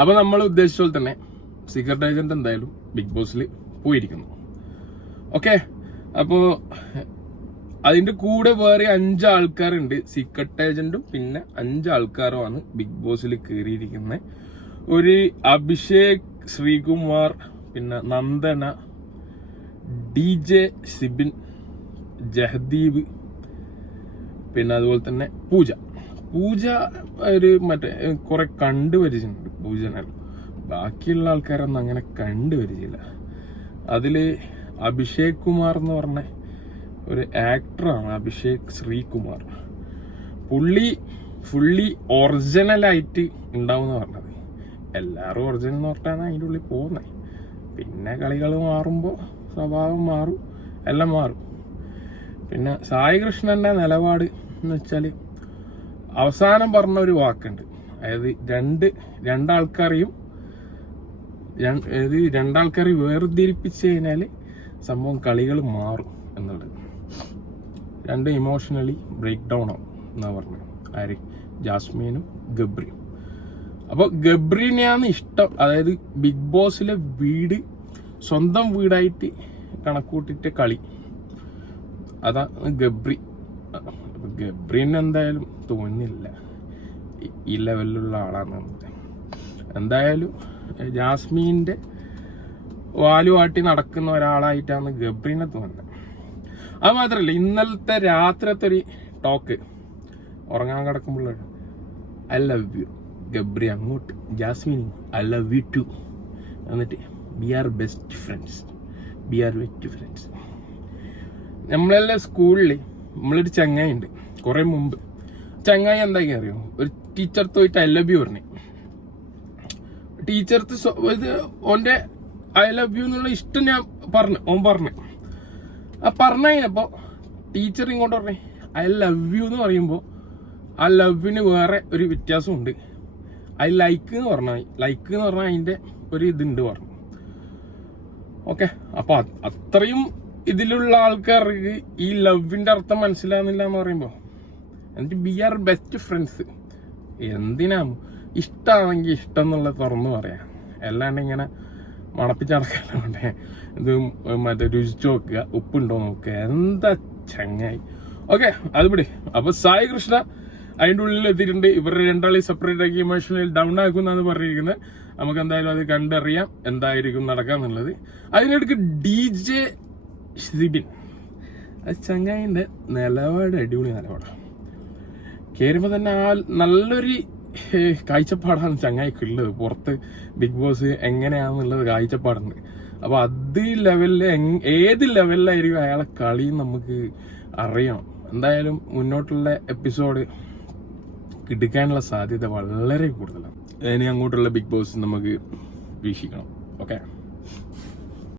അപ്പൊ നമ്മൾ ഉദ്ദേശിച്ച പോലെ തന്നെ സീക്രട്ട് ഏജന്റ് എന്തായാലും ബിഗ് ബോസിൽ പോയിരിക്കുന്നു. ഓക്കെ അപ്പോൾ അതിന്റെ കൂടെ വേറെ അഞ്ച് ആൾക്കാരുണ്ട്. സീക്രട്ട് ഏജന്റും പിന്നെ അഞ്ച് ആൾക്കാരുമാണ് ബിഗ് ബോസിൽ കയറിയിരിക്കുന്നത് ഒരു അഭിഷേക് ശ്രീകുമാർ പിന്നെ നന്ദന ഡി ജെ സിബിൻ ജഹദീപ് പിന്നെ അതുപോലെ തന്നെ പൂജ. പൂജ ഒരു മറ്റേ കുറെ കണ്ടു പരിചയമുണ്ട് പൂജനെ ബാക്കിയുള്ള ആൾക്കാരൊന്നും അങ്ങനെ കണ്ടു പരിചയമില്ല. അതിൽ അഭിഷേക് കുമാർ എന്ന് പറഞ്ഞ ഒരു ആക്ടറാണ് അഭിഷേക് ശ്രീകുമാർ. പുള്ളി ഫുള്ളി ഒറിജിനലായിട്ട് ഉണ്ടാവും എന്ന് പറഞ്ഞത്. എല്ലാവരും ഒറിജിനൽ എന്ന് പറഞ്ഞാണ് അതിന്റെ ഉള്ളിൽ പോകുന്നത് പിന്നെ കളികൾ മാറുമ്പോൾ സ്വഭാവം മാറും എല്ലാം മാറും. പിന്നെ സായി കൃഷ്ണന്റെ നിലപാട് എന്ന് വെച്ചാൽ അവസാനം പറഞ്ഞ ഒരു വാക്കുണ്ട്. അതായത് രണ്ട് രണ്ടാൾക്കാരെയും രണ്ട്- അതായത് രണ്ടാൾക്കാരെ വേർതിരിപ്പിച്ച് കഴിഞ്ഞാൽ സംഭവം കളികൾ മാറും എന്നുള്ളത്. രണ്ട് ഇമോഷണലി ബ്രേക്ക് ഡൗൺ ആവും എന്നാ പറഞ്ഞത് ആര്? ജാസ്മീനും ഗബ്രിയും. അപ്പോൾ ഗബ്രീനെയാണ് ഇഷ്ടം. അതായത് ബിഗ് ബോസിലെ വീട് സ്വന്തം വീടായിട്ട് കണക്കൂട്ടിട്ട് കളി. അതാ ഗബ്രി. ഗബ്രീന് എന്തായാലും തോന്നില്ല. ഈ- ലെവലിലുള്ള ആളാണ് എന്തായാലും ജാസ്മീന്റെ വാലുവാട്ടി നടക്കുന്ന ഒരാളായിട്ടാണ് ഗബ്രീനെ തോന്നുന്നത്. അത് മാത്രമല്ല ഇന്നലത്തെ രാത്രിത്തെ ഒരു ടോക്ക് ഉറങ്ങാൻ കിടക്കുമ്പോൾ ഐ ലവ് യു ഗബ്രി അങ്ങോട്ട് Jasmine I love you too എന്നിട്ട് B R best friends B R best friends നമ്മളെല്ലാം സ്കൂളിൽ നമ്മളൊരു ചങ്ങായി ഉണ്ട് കുറെ മുമ്പ്. ചങ്ങായി എന്താക്കി അറിയോ? ഒരു ടീച്ചർ തോയിട്ട് ഐ ലവ് യു പറഞ്ഞു. ടീച്ചർത്ത് ഇത് ഓന്റെ ഐ ലവ് യു എന്നുള്ള ഇഷ്ടം ഞാൻ പറഞ്ഞു ഓൻ പറഞ്ഞു. ആ പറഞ്ഞു കഴിഞ്ഞപ്പോ ടീച്ചർ ഇങ്ങോട്ട് പറഞ്ഞേ ഐ ലവ് യു എന്ന് പറയുമ്പോൾ ആ ലവിന് വേറെ ഒരു വ്യത്യാസമുണ്ട്. ഐ ലൈക്ക് എന്ന് പറഞ്ഞാൽ ലൈക്ക് എന്ന് പറഞ്ഞാൽ അതിന്റെ ഒരു ഇതുണ്ട് പറഞ്ഞു. ഓക്കെ അപ്പൊ അത്രയും ഇതിലുള്ള ആൾക്കാർക്ക് ഈ ലവിന്റെ അർത്ഥം മനസ്സിലാകുന്നില്ല എന്ന് പറയുമ്പോ എന്നിട്ട് ബി ആർ ബെസ്റ്റ് ഫ്രണ്ട്സ്. എന്തിനാ? ഇഷ്ടമാണെങ്കിൽ ഇഷ്ടം എന്നുള്ളത് തുറന്നു പറയാം. അല്ലാണ്ട് ഇങ്ങനെ മണപ്പിച്ചടക്കല്ലാണ്ട് ഇത് മറ്റേ രുചിച്ചു നോക്കുക ഉപ്പുണ്ടോ നോക്കുക. എന്താ ചങ്ങായി. ഓക്കെ അത് പിടി. അപ്പൊ സായി കൃഷ്ണ അതിന്റെ ഉള്ളിൽ എത്തിയിട്ടുണ്ട്. ഇവരുടെ രണ്ടാളി സെപ്പറേറ്റ് ആക്കി ഇമോഷണലി ഡൗൺ ആക്കുന്നാണ് പറഞ്ഞിരിക്കുന്നത്. നമുക്ക് എന്തായാലും അത് കണ്ടറിയാം എന്തായിരിക്കും നടക്കാന്നുള്ളത്. അതിനിടയ്ക്ക് ഡി ജെ സിബിൻ. അത് ചങ്ങായിന്റെ നിലപാട് അടിപൊളി നിലപാടാണ്. കയറുമ്പോൾ തന്നെ ആ നല്ലൊരു കാഴ്ചപ്പാടാണ് ചങ്ങായിക്കുള്ളത് പുറത്ത് ബിഗ് ബോസ് എങ്ങനെയാണെന്നുള്ളത് കാഴ്ചപ്പാടുണ്ട്. അപ്പൊ അത് ലെവലിൽ ഏത് ലെവലിലായിരിക്കും അയാളെ കളി നമുക്ക് അറിയണം. എന്തായാലും മുന്നോട്ടുള്ള എപ്പിസോഡ് കിടക്കാനുള്ള സാധ്യത വളരെ കൂടുതലാണ്. ഇനി അങ്ങോട്ടുള്ള ബിഗ് ബോസ് നമുക്ക് വീക്ഷിക്കണം. ഓക്കെ